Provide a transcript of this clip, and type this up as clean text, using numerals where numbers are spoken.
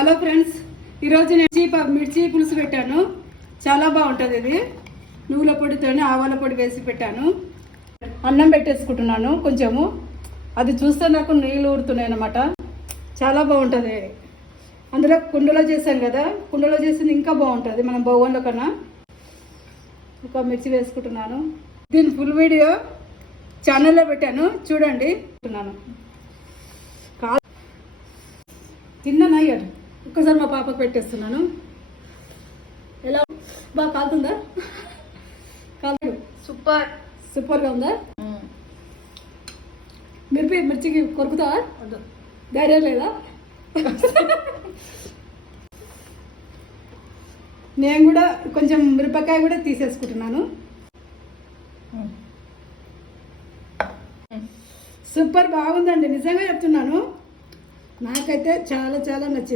Hello friends, ఈరోజు నేను మిర్చి పులుసు పెట్టాను. చాలా బాగుంటుంది. ఇది నువ్వుల పొడితోనే ఆవాల పొడి వేసి పెట్టాను. అన్నం పెట్టేసుకుంటున్నాను కొంచెము. అది చూస్తే నాకు నీళ్ళు ఊరుతున్నాయి అన్నమాట. చాలా బాగుంటుంది. అందులో కుండలో చేశాను కదా, కుండలో చేసింది ఇంకా బాగుంటుంది మనం బౌవన్లో కన్నా. ఒక మిర్చి వేసుకుంటున్నాను. దీని ఫుల్ వీడియో ఛానల్లో పెట్టాను, చూడండి. తిన్నా అయ్యాడు. ఒక్కసారి మా పాపకు పెట్టేస్తున్నాను. ఎలా బాగా కాలుతుందా? కాలు సూపర్గా ఉందా? మిర్చికి కొరుకుతావా? ధైర్యం లేదా? నేను కూడా కొంచెం మిరపకాయ కూడా తీసేసుకుంటున్నాను. సూపర్ బాగుందండి, నిజంగా చెప్తున్నాను. నాకైతే చాలా చాలా నచ్చింది.